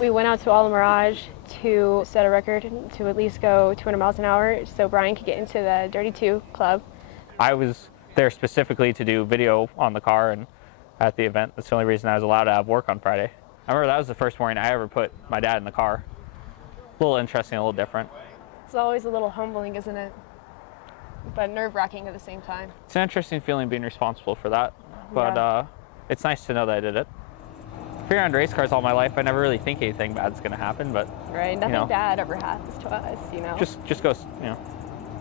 We went out to All Mirage to set a record to at least go 200 miles an hour so Brian could get into the Dirty 2 club. I was there specifically to do video on the car and at the event. That's the only reason I was allowed to have work on Friday. I remember that was the first morning I ever put my dad in the car. A little interesting, a little different. It's always a little humbling, isn't it? But nerve-wracking at the same time. It's an interesting feeling being responsible for that, but it's nice to know that I did it. I've been around race cars all my life. I never really think anything bad's going to happen, but right, nothing bad ever happens to us, you know. Just goes, you know,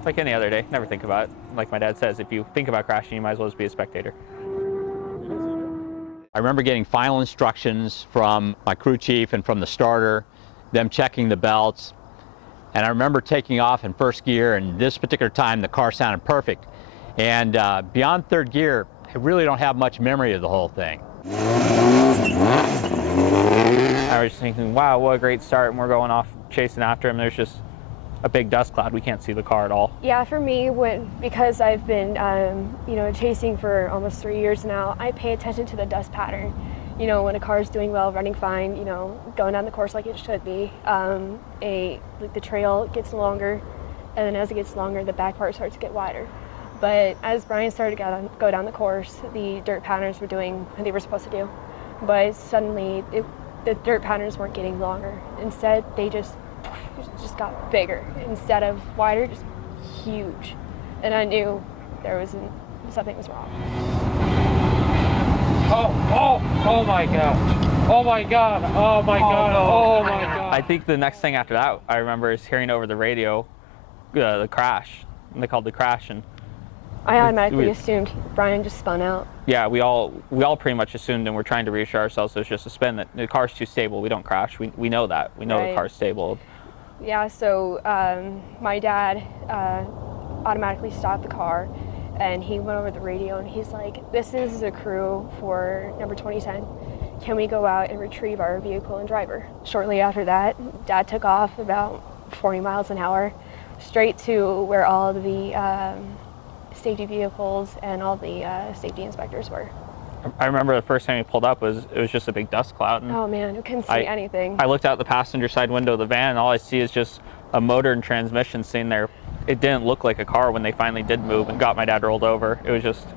like any other day. Never think about it. Like my dad says, if you think about crashing, you might as well just be a spectator. I remember getting final instructions from my crew chief and from the starter, them checking the belts, and I remember taking off in first gear, and this particular time the car sounded perfect. And beyond third gear, I really don't have much memory of the whole thing. I was thinking, wow, what a great start, and we're going off chasing after him. There's just a big dust cloud. We can't see the car at all. Yeah, for me, because I've been, you know, chasing for almost 3 years now, I pay attention to the dust pattern. You know, when a car is doing well, running fine, you know, going down the course like it should be, like the trail gets longer, and then as it gets longer, the back part starts to get wider. But as Brian started to go down the course, the dirt patterns were doing what they were supposed to do. But suddenly, the dirt patterns weren't getting longer. Instead, they just got bigger. Instead of wider, just huge. And I knew something was wrong. Oh my God. Oh my God. Oh my God. Oh my God. I think the next thing after that I remember is hearing over the radio the crash. And they called the crash, and I automatically assumed Brian just spun out. Yeah, we all pretty much assumed, and we're trying to reassure ourselves it's just a spin, that the car's too stable. We don't crash. We know that. We know the car's stable. Yeah, so my dad automatically stopped the car, and he went over the radio, and he's like, "This is the crew for number 2010. Can we go out and retrieve our vehicle and driver?" Shortly after that, Dad took off about 40 miles an hour straight to where all the safety vehicles and all the safety inspectors were. I remember the first time we pulled up it was just a big dust cloud. And oh man, you couldn't see anything. I looked out the passenger side window of the van, and all I see is just a motor and transmission sitting there. It didn't look like a car when they finally did move and got my dad rolled over. It was just,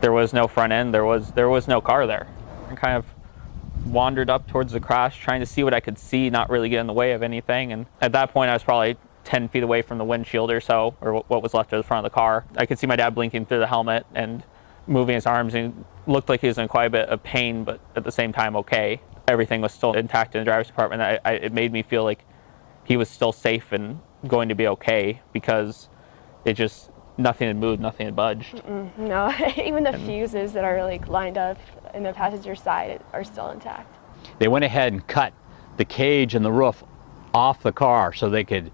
there was no front end, there was no car there. I kind of wandered up towards the crash, trying to see what I could see, not really get in the way of anything. And at that point, I was probably 10 feet away from the windshield or so, or what was left of the front of the car. I could see my dad blinking through the helmet and moving his arms, and looked like he was in quite a bit of pain, but at the same time okay. Everything was still intact in the driver's compartment. It made me feel like he was still safe and going to be okay, because nothing had moved, nothing had budged. No, even the fuses that are like lined up in the passenger side are still intact. They went ahead and cut the cage and the roof off the car so they could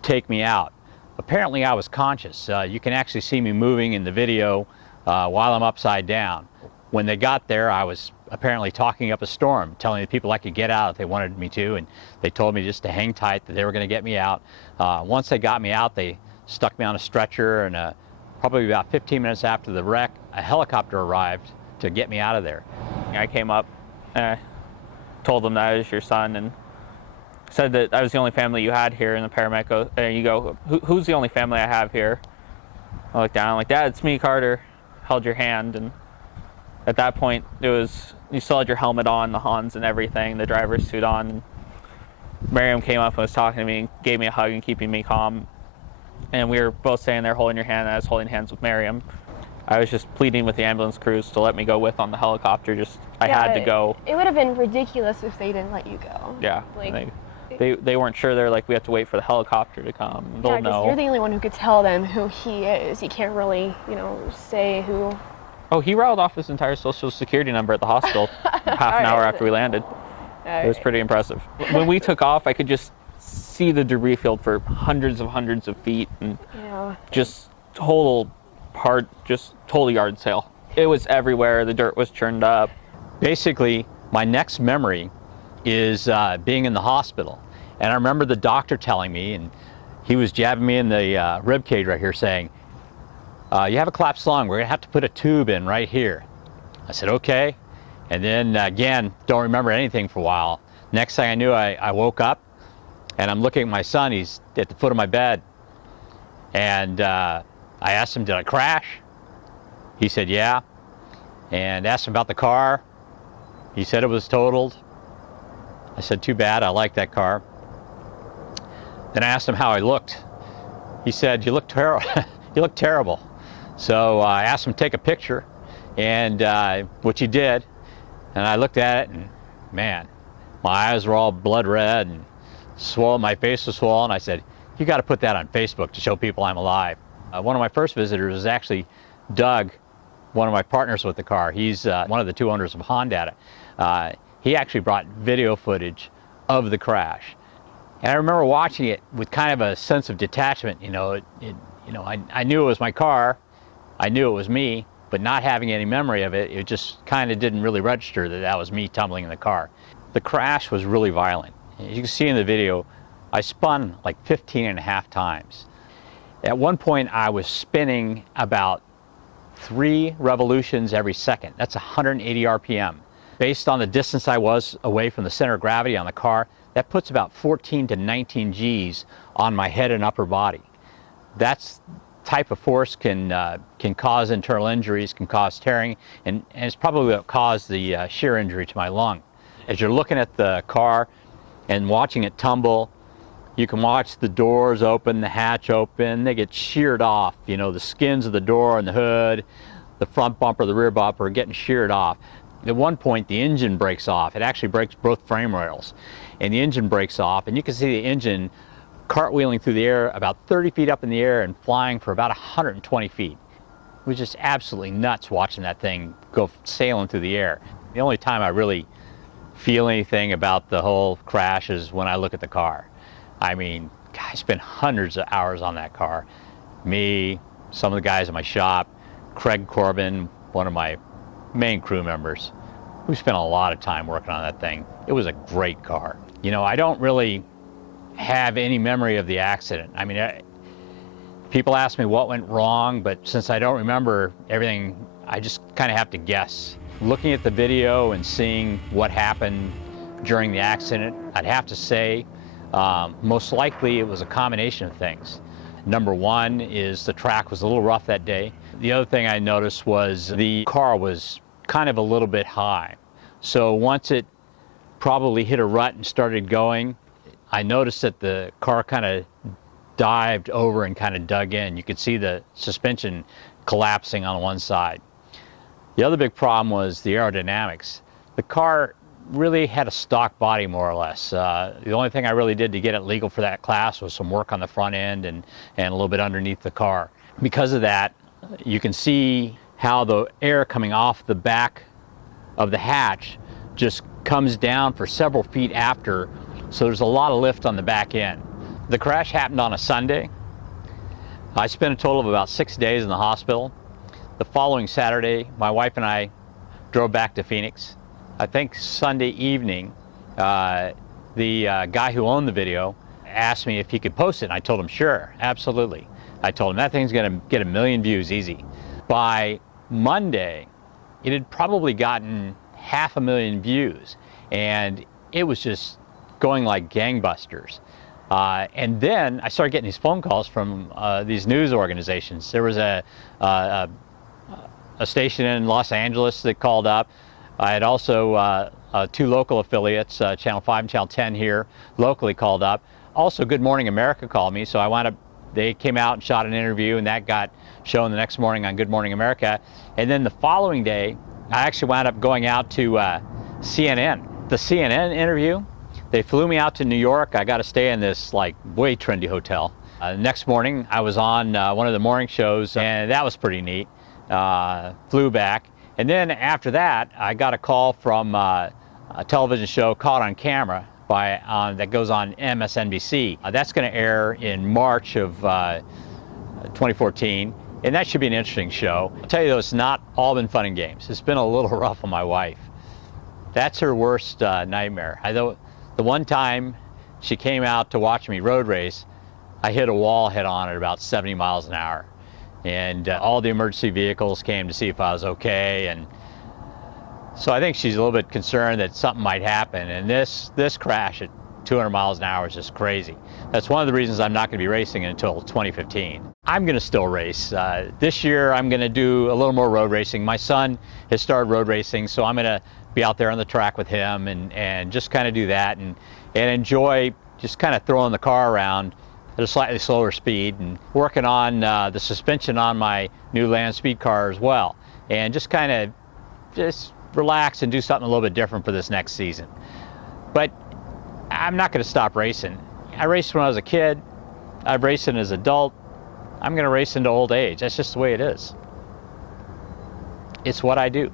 take me out. Apparently I was conscious. You can actually see me moving in the video while I'm upside down. When they got there, I was apparently talking up a storm, telling the people I could get out if they wanted me to, and they told me just to hang tight, that they were going to get me out. Once they got me out, they stuck me on a stretcher, and probably about 15 minutes after the wreck, a helicopter arrived to get me out of there. I came up and I told them that I was your son, and said that I was the only family you had here, and the paramedic goes, and you go, who's the only family I have here? I looked down, I'm like, Dad, it's me, Carter. Held your hand, and at that point, you still had your helmet on, the Hans and everything, the driver's suit on. And Miriam came up and was talking to me and gave me a hug and keeping me calm. And we were both standing there holding your hand, and I was holding hands with Miriam. I was just pleading with the ambulance crews to let me go with on the helicopter. I had to go. It would have been ridiculous if they didn't let you go. Yeah. They weren't sure. They're like, we have to wait for the helicopter to come. They'll know. You're the only one who could tell them who he is. You can't really, say who. Oh, he rattled off his entire social security number at the hospital half an hour after we landed. It was pretty impressive. When we took off, I could just see the debris field for hundreds of feet, and just total yard sale. It was everywhere. The dirt was churned up. Basically, my next memory is being in the hospital. And I remember the doctor telling me, and he was jabbing me in the rib cage right here, saying, you have a collapsed lung, we're gonna have to put a tube in right here. I said, okay. And then again, don't remember anything for a while. Next thing I knew, I woke up and I'm looking at my son. He's at the foot of my bed. And I asked him, did I crash? He said, yeah. And asked him about the car. He said it was totaled. I said, too bad, I like that car. Then I asked him how I looked. He said, you look terrible. You look terrible. So I asked him to take a picture, and which he did. And I looked at it, and man, my eyes were all blood red and swollen. My face was swollen. I said, you got to put that on Facebook to show people I'm alive. One of my first visitors was actually Doug, one of my partners with the car. He's one of the two owners of Hondata. He actually brought video footage of the crash. And I remember watching it with kind of a sense of detachment. You know, I knew it was my car, I knew it was me, but not having any memory of it, it just kind of didn't really register that that was me tumbling in the car. The crash was really violent. As you can see in the video, I spun like 15.5 times. At one point, I was spinning about 3 revolutions every second. That's 180 RPM. Based on the distance I was away from the center of gravity on the car, that puts about 14 to 19 Gs on my head and upper body. That type of force can cause internal injuries, can cause tearing, and it's probably what caused the shear injury to my lung. As you're looking at the car and watching it tumble, you can watch the doors open, the hatch open, they get sheared off. You know, the skins of the door and the hood, the front bumper, the rear bumper are getting sheared off. At one point, the engine breaks off. It actually breaks both frame rails. And the engine breaks off, and you can see the engine cartwheeling through the air about 30 feet up in the air and flying for about 120 feet. It was just absolutely nuts watching that thing go sailing through the air. The only time I really feel anything about the whole crash is when I look at the car. I mean, I spent hundreds of hours on that car. Me, some of the guys in my shop, Craig Corbin, one of my main crew members. We spent a lot of time working on that thing. It was a great car. You know, I don't really have any memory of the accident. I mean, people ask me what went wrong, but since I don't remember everything, I just kind of have to guess. Looking at the video and seeing what happened during the accident, I'd have to say most likely it was a combination of things. Number one is the track was a little rough that day. The other thing I noticed was the car was kind of a little bit high. So once it probably hit a rut and started going, I noticed that the car kind of dived over and kind of dug in. You could see the suspension collapsing on one side. The other big problem was the aerodynamics. The car really had a stock body, more or less. The only thing I really did to get it legal for that class was some work on the front end and a little bit underneath the car. Because of that, you can see how the air coming off the back of the hatch just comes down for several feet after, so there's a lot of lift on the back end. The crash happened on a Sunday. I spent a total of about 6 days in the hospital. The following Saturday, my wife and I drove back to Phoenix. I think Sunday evening, the guy who owned the video asked me if he could post it, and I told him, sure, absolutely. I told him that thing's gonna get 1 million views easy. By Monday, it had probably gotten 500,000 views, and it was just going like gangbusters. And then I started getting these phone calls from these news organizations. There was a station in Los Angeles that called up. I had also 2 local affiliates, Channel 5 and Channel 10 here, locally called up. Also, Good Morning America called me, so I wound up, they came out and shot an interview, and that got shown the next morning on Good Morning America. And then the following day, I actually wound up going out to CNN. The CNN interview, they flew me out to New York. I got to stay in this like way trendy hotel. Next morning, I was on one of the morning shows, and that was pretty neat. Flew back. And then after that, I got a call from a television show Caught on Camera that goes on MSNBC. That's going to air in March of 2014, and that should be an interesting show. I'll tell you though, it's not all been fun and games. It's been a little rough on my wife. That's her worst nightmare. The one time she came out to watch me road race, I hit a wall head on at about 70 miles an hour. And all the emergency vehicles came to see if I was okay, and So I think she's a little bit concerned that something might happen, and this crash at 200 miles an hour is just crazy. That's one of the reasons I'm not going to be racing until 2015. I'm going to still race. This year I'm going to do a little more road racing. My son has started road racing, so I'm going to be out there on the track with him and just kind of do that and enjoy just kind of throwing the car around at a slightly slower speed and working on the suspension on my new land speed car as well, and just kind of just relax and do something a little bit different for this next season. But I'm not going to stop racing. I raced when I was a kid. I've raced as an adult. I'm going to race into old age. That's just the way it is. It's what I do.